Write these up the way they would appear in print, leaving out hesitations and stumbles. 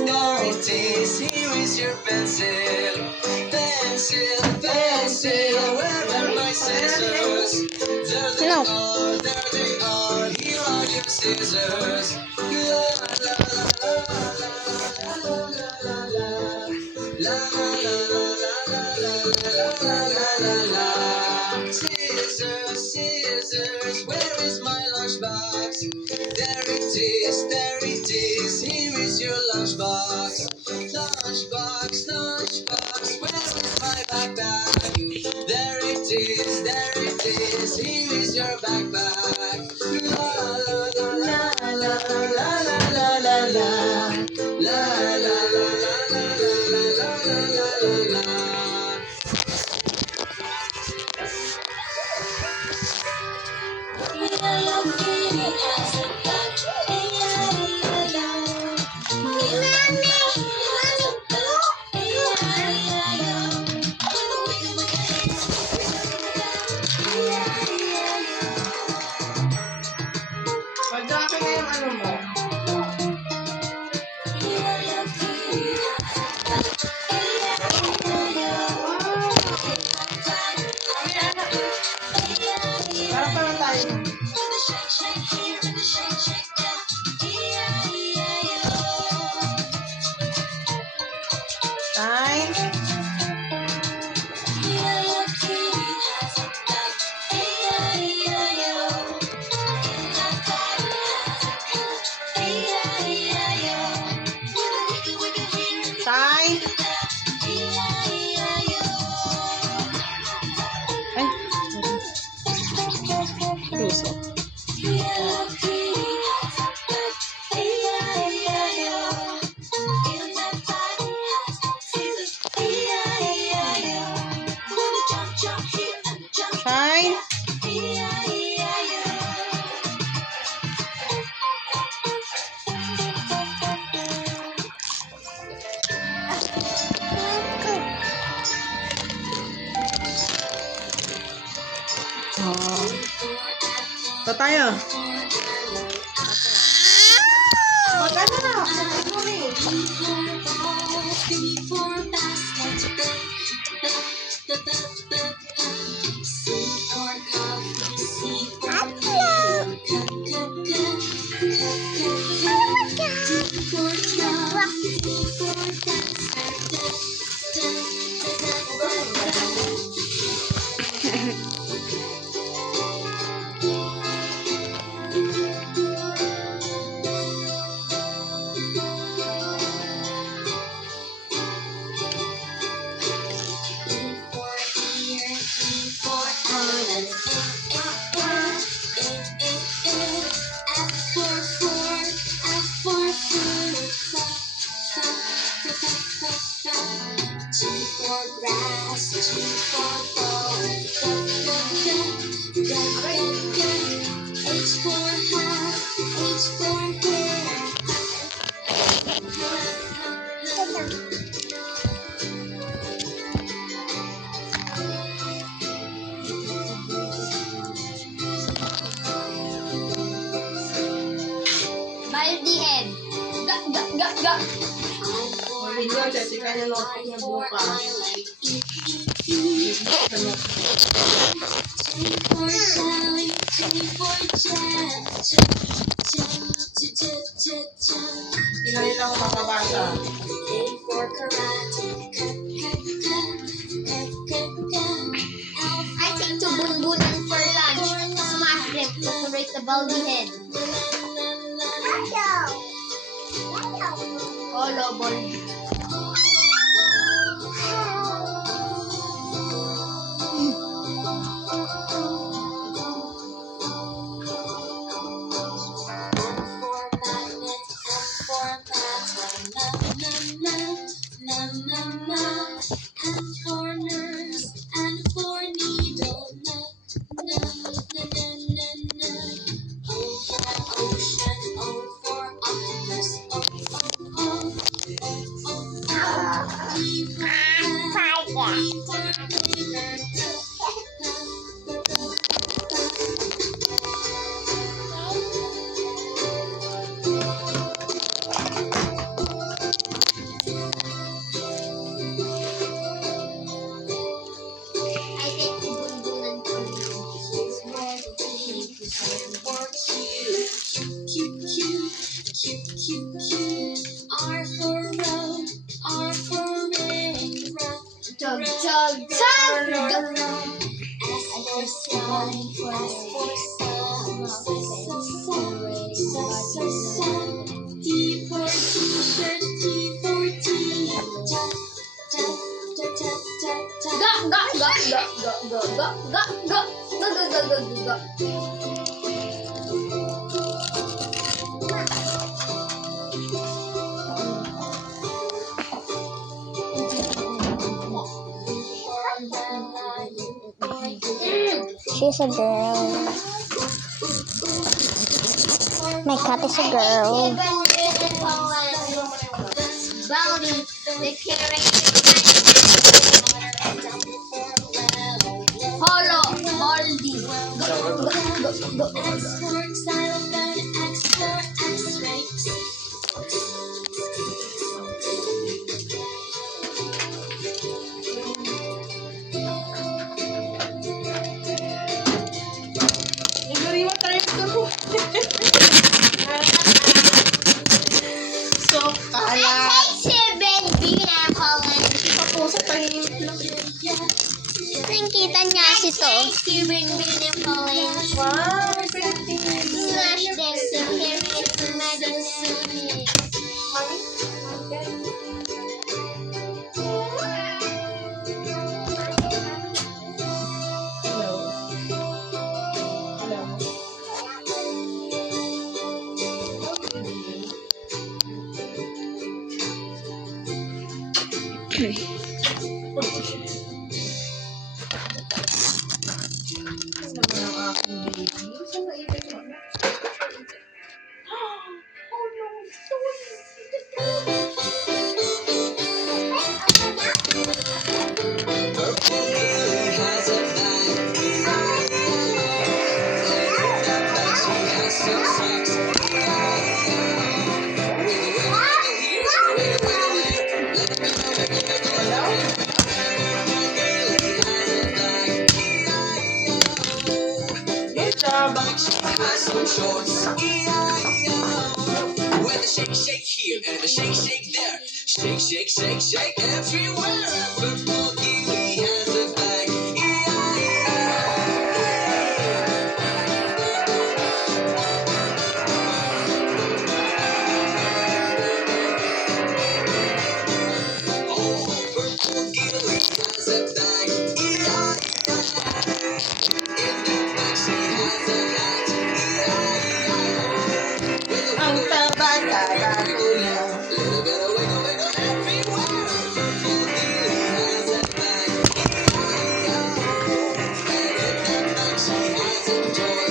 Notice, here is your pencil. Pencil, where are my scissors? There they are, here are your scissors. La la la la la la la la la la. Scissors, where is my lunchbox? There it is, here is your lunchbox. Lunchbox, where is my backpack? There it is, here is your backpack. La la la la la la la la la la la la la. Pagdaki na yung ano mo. Para pa lang tayo. Time. Time. Ay. Puso. Time. Ito tayo. Maganda na. Baldihead. Ga. Video, Jessica yung notebook niya bukas. Tingnan lang ako makabasa. I take to Bunbunan for lunch. Smash them to create the Baldihead. Oh, lobol. chug, chug. She's a girl. My cat is a girl. Baldi, the Holo, Baldi. Nagariwa tayo ito. So, kala. Kapusa tayo. Nakita niya si to. Wow, pretty. Slash dancing, hearing it from my dancing. Shorts, with a shake, shake here and a shake, shake there, shake, shake, shake, shake everywhere. Purple Kiwi has a bag. Oh, Purple Kiwi has a bag. In the back she has a hat. Ang taba-taba ko yan. Little bit of wiggle, wiggle everywhere. Purple Kiwi has a bag. And in the back she has a toy.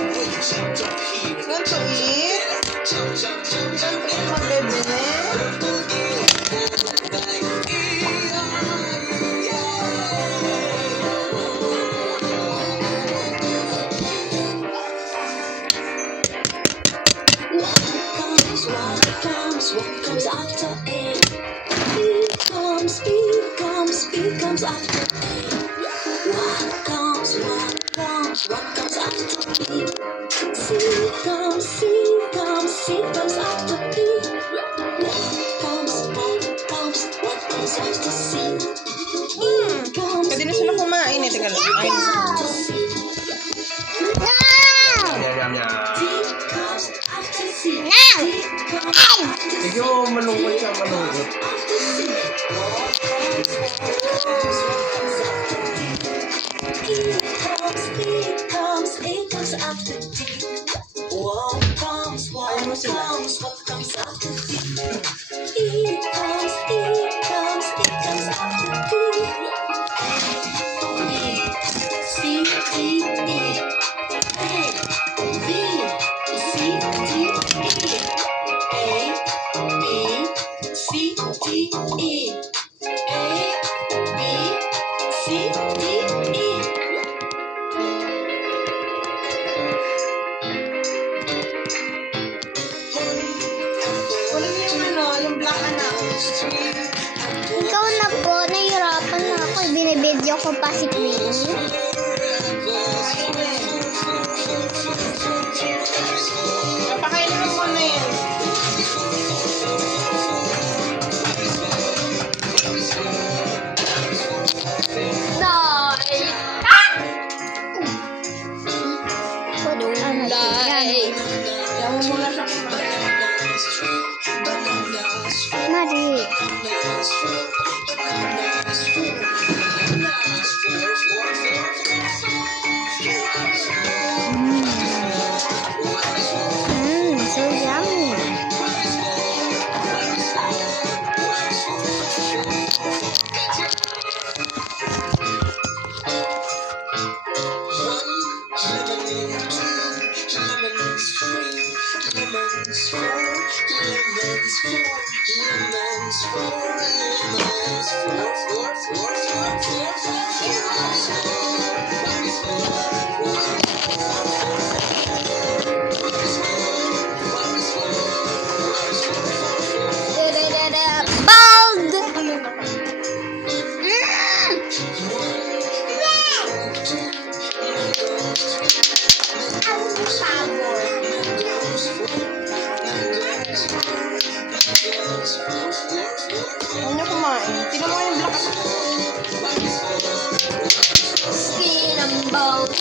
When you jump, jump here, Want to eat? jump, jump, jump, jump. Mga bebe. Purple Kiwi has a bag. What comes after A? B comes after A. What comes after B? C comes after B. What comes after C? Pwede na sila kumain eh. Teka lang. Ay, After C. No! D comes after C. No! D comes after C. Medyo malungkot siya, malungkot. After C. E comes after D. What comes after D? E comes after D. A, B, C, D, E. A, B, C, D, E. A, B, C, D, E. A, B, C, D, E. wala yung ano, yung black anak. Ikaw na po, nahihirapan na ako. Binibidyo ko pa si Queenie. Napakainin mo muna yan. Bald! Ano niyo kumain? Tinan mo yung black. Skin and bone.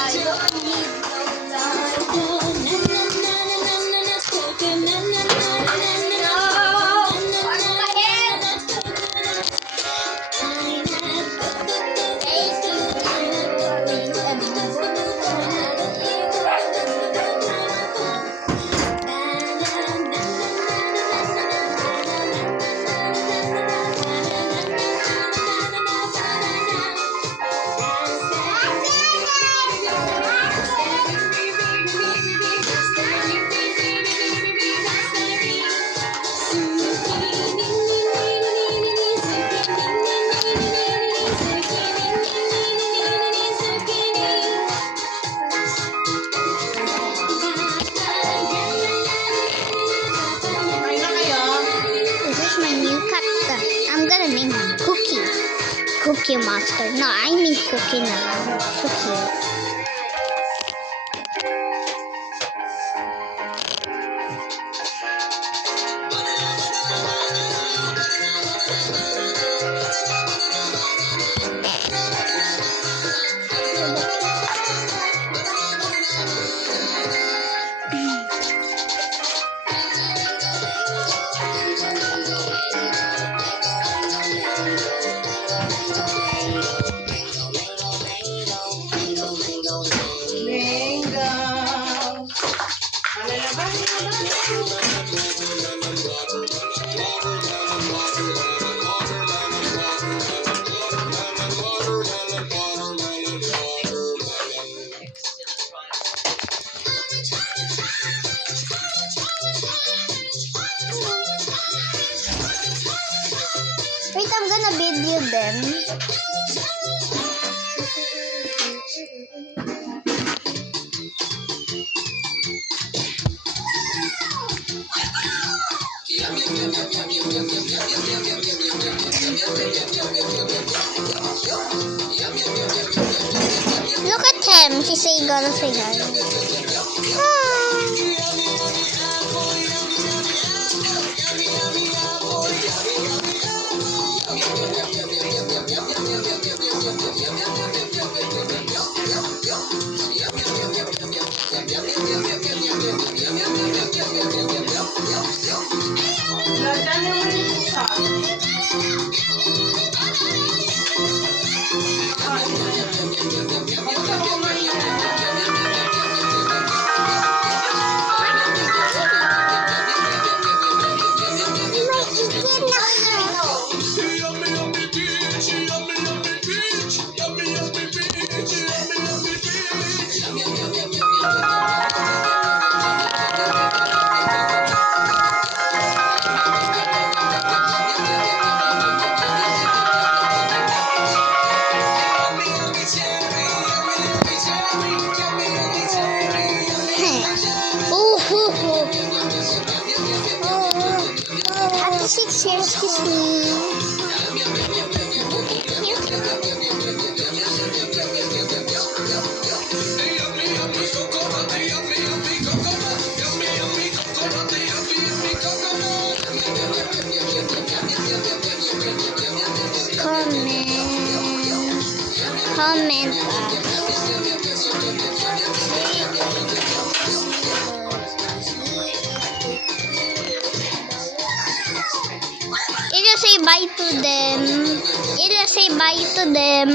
I don't need Kain na kayo. This is my new cat. I'm gonna name him Cookie. Cookie Monster. No, I mean Cookie now. Cookie. Mango. Ano na ba? Wait, I'm gonna video them. Look at him. He say gonna say hi. Lagyan niyo mo yung pusa. After 6 years, kiss me. Comment. It'll say bye to them. It'll say bye to them.